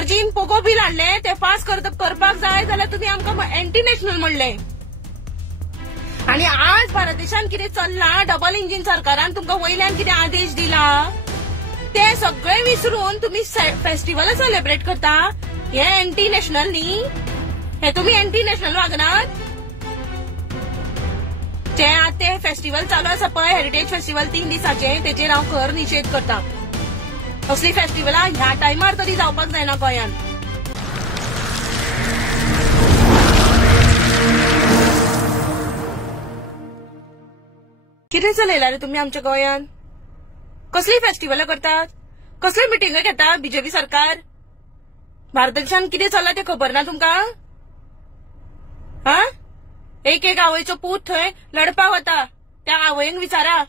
आर्जीन Pogo bill हाडले ते pass करपाक जाय जाल्यार तुम्ही आमकां एंटी नॅशनल म्हणले। आणि आज भारत देशान कितें चल्ला, डबल इंजिन सरकारान तुमकां वयल्यान कितें आदेश दिला ते सगळे विसरून तुम्ही फेस्टिवल सेलिब्रेट करता। हे एंटी नॅशनल न्ही, हे तुम्ही एंटी नॅशनल वागनात। ते फेस्टिवल चालू आसा पळय, हेरिटेज फेस्टिवल 3 दिसाचे, तेचेर हांव खर निषेध करता। असली फेस्टिवलां ह्या टायमार तरी जावपाक जायना गोंयान। कितें चलयला रे तुम्ही आमच्या गोंयान? कसली फेस्टिवलां करतात, कसली मिटिंगा घेता बीजेपी सरकार? भारत देशान कितें चल्ला ते खबर ना तुमकां? हा, एक आवयचो पूत थंय लढपाक वता, त्या आवयक विचारा,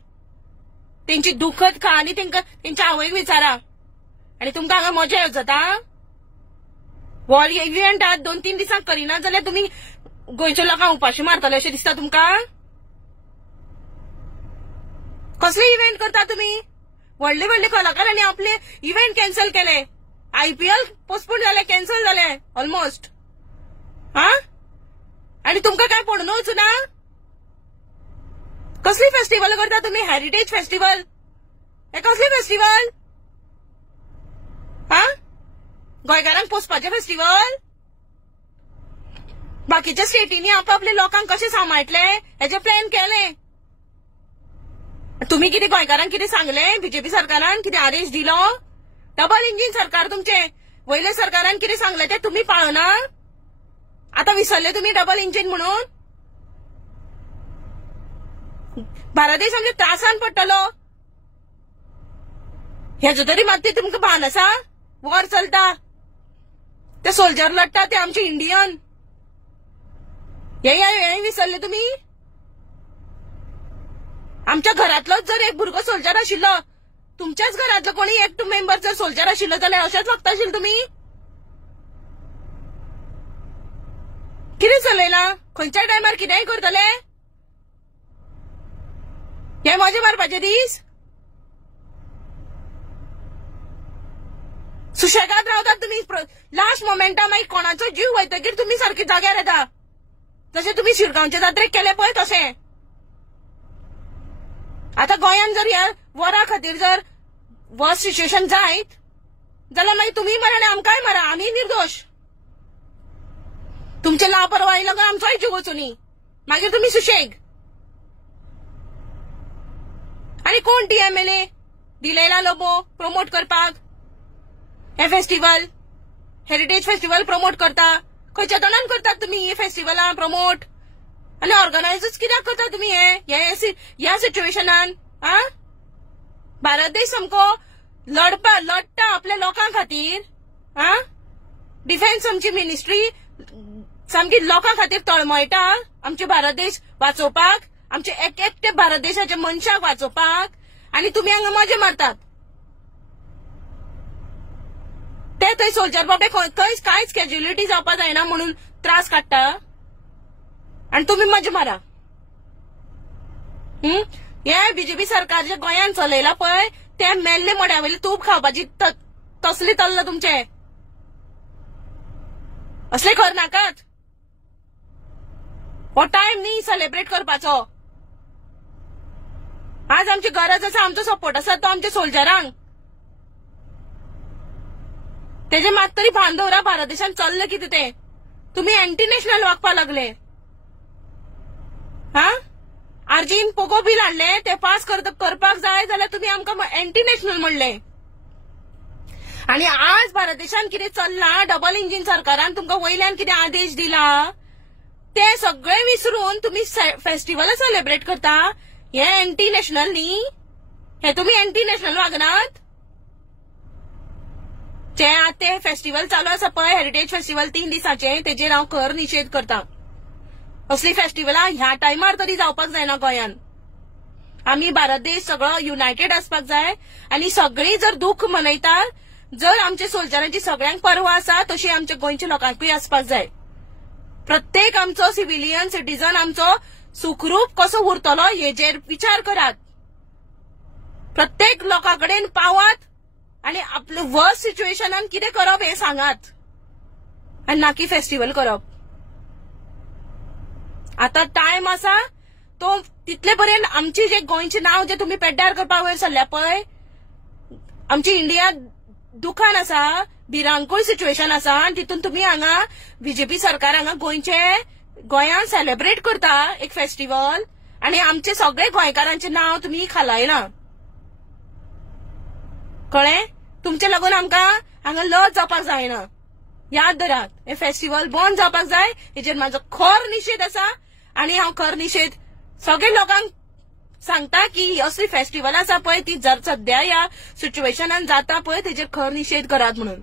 तेंची दुखद कहानी तेंच्या आवयक विचारा। आणि तुमकां हांगा मजा येत जाता? हो इव्हेंट 2-3 दिसांक करिना जाल्यार तुम्ही गोंयच्या लोकांक उपाशी मारतले अशें दिसता तुमकां? कसले इव्हेंट करता तुम्ही? व्हडले कलाकारांनी आपले इव्हेंट कॅन्सल केले, IPL पोस्टपोन झाले, कॅन्सल झाले ऑलमोस्ट। हा, आणि तुमकां काय पडून वचू ना? कसली फेस्टिवल करता तुम्ही? हेरिटेज फेस्टिवल, हे कसले फेस्टिवल? हा, गोंयकारांक पोसपाचे फेस्टिवल? बाकीच्या स्टेटींनी आपापले लोकांक कशे सांबाळटले हेचे प्लॅन केले। तुम्ही किती गोंयकारांक कितें सांगले? बीजेपी सरकारान कितें आदेश दिलो? डबल इंजिन सरकार तुमचे, वयले सरकारान कितें सांगले ते तुम्ही पाळना? आता विसरले तुम्ही डबल इंजिन म्हणून? भारत देश आमच्या त्रासान पडटलो हेजो तरी मात तुमकां भान आसा? वॉर चलता, ते सोल्जर लढता, ते आमचे इंडियन, हे विसरले तुम्ही? आमच्या घरातलोच जर एक भुरगो सोल्जर आशिल्लो, तुमच्याच घरातलो कोणी एक मेंबर जर सोल्जर आशिल्लो जाल्यार अशेंच वागताशिल्ले तुम्ही? कितें चलयला? खंयच्या टायमार कितेंय करतले? हे मजा मारपाचे दीस? सुशेगाद रावतात तुम्ही, लास्ट मोमेंटा मागीर कोणाचो जीव वयतकीर तुम्ही सारखे जाग्यार येता, जशें तुम्ही शिरगांवचे जात्रेक केले पळय तशें। आता गोंयान जर ह्या वरा खातीर जर वर्स्ट सिच्युएशन जायत जाल्यार मागीर तुम्ही मरा आनी आमकांय मरा, आमी निर्दोश। तुमचे लापरवाही लागून आमचोय जीव वचूनी, मागीर तुम्ही सुशेग। आणि कोण TMLA दिलेला लोबो प्रमोट करपाक? हे फेस्टिवल, हेरिटेज फेस्टिवल प्रमोट करता, खंयच्या तोंडान करतात तुम्ही ही फेस्टिवलां प्रमोट? आणि ऑर्गनायझर्स कित्याक करता तुम्ही ह्या सिच्युएशनान? हा, भारत देश सामको लढता आपल्या लोकां खातीर। हा, डिफेन्स आमची मिनिस्ट्री सामकी लोकां खातीर तळमळटा आमचे भारत देश वाचोवपाक, आमचे एकटे भारत देशाच्या मनशाक वाचोवपाक, आणि तुम्ही हांगा मजा मारतात। ते थंय सोल्जर बाबे थंयच कांयच कॅज्युअलिटी जावपाक जायना म्हणून त्रास काडटा, आणि तुम्ही मजा मारा। हे बीजेपी सरकार जे गोंयान चलयला पळय, ते मेल्ले मोड्यावयले तूप खावपाची तसले चल्ला तुमचे, असले खर नाकात। हो टाइम न्ही सेलिब्रेट करपाचो। आज आमची गरज आसा, आमचो सपोर्ट आसा तो आमच्या सोल्जरांक, तेजे मात तरी भान दवरा भारत देशान चल्ले कितें ते। तुम्ही एंटी नॅशनल वागपाक लागले। हा, आर्जीन पोगो बिल हाडले ते पास करपाक जाय जाल्यार तुम्ही आमकां एंटी नॅशनल म्हणले। आणि आज भारत देशान कितें चल्ला, डबल इंजिन सरकारान तुमकां वयल्यान कितें आदेश दिला ते सगळे विसरून तुम्ही फेस्टिवल सेलिब्रेट करता। हे एंटी नॅशनल न्ही, हे तुम्ही एंटी नॅशनल वागनात। ते फेस्टिवल चालू आसा पळय, हेरिटेज फेस्टिवल 3 दिसाचे, तेचेर हांव खर निषेध करता। असली फेस्टिवलां ह्या टायमार तरी जावपाक जायना गोंयान। आमी भारत देश सगळो युनायटेड आसपाक जाय, आणि सगळी जर दुःख मनयता, जर आमच्या सोल्जरांची सगळ्यांक पर्वा आसा तशी आमच्या गोंयच्या लोकांकूय आसपाक जाय। प्रत्येक आमचो सिव्हिलियन सिटीजन आमचो सुखरूप कसो उरतलो हेजेर विचार करात। प्रत्येक लोकांकडेन पावात, आणि आपलं वर्स्ट सिच्युएशनान कितें करप हें सांगात आनी नाकी फेस्टिवल करप. आता टायम आसा तो तितले पर्यंत आमची जे गोंयचे नाव जे तुम्ही पेड्ड्यार करपा वयर सरल्या पळय, आमची इंडिया दुखान आसा, भिरांकूळ सिच्युएशन आसा आनी तितून तुम्ही हांगा बीजेपी सरकार हांगा गोंयांत सेलिब्रेट करता एक फेस्टिवल आणि आमचे सगळे गोंयकारांचे नाव तुम्ही खालायला. कळ्ळें? तुमचे लागून आमकां हांगा लज जावपाक जायना. याद दरात, हे फेस्टिवल बंद जावपाक जाय. हेजेर म्हाजो खर निशेध आसा आणि हांव खर निशेध सगळे लोकांक सांगता की असली फेस्टिवल आसा पळय ती जर सध्या ह्या सिच्युएशनान जाता पळय तेजेर खर निशेध करात म्हणून.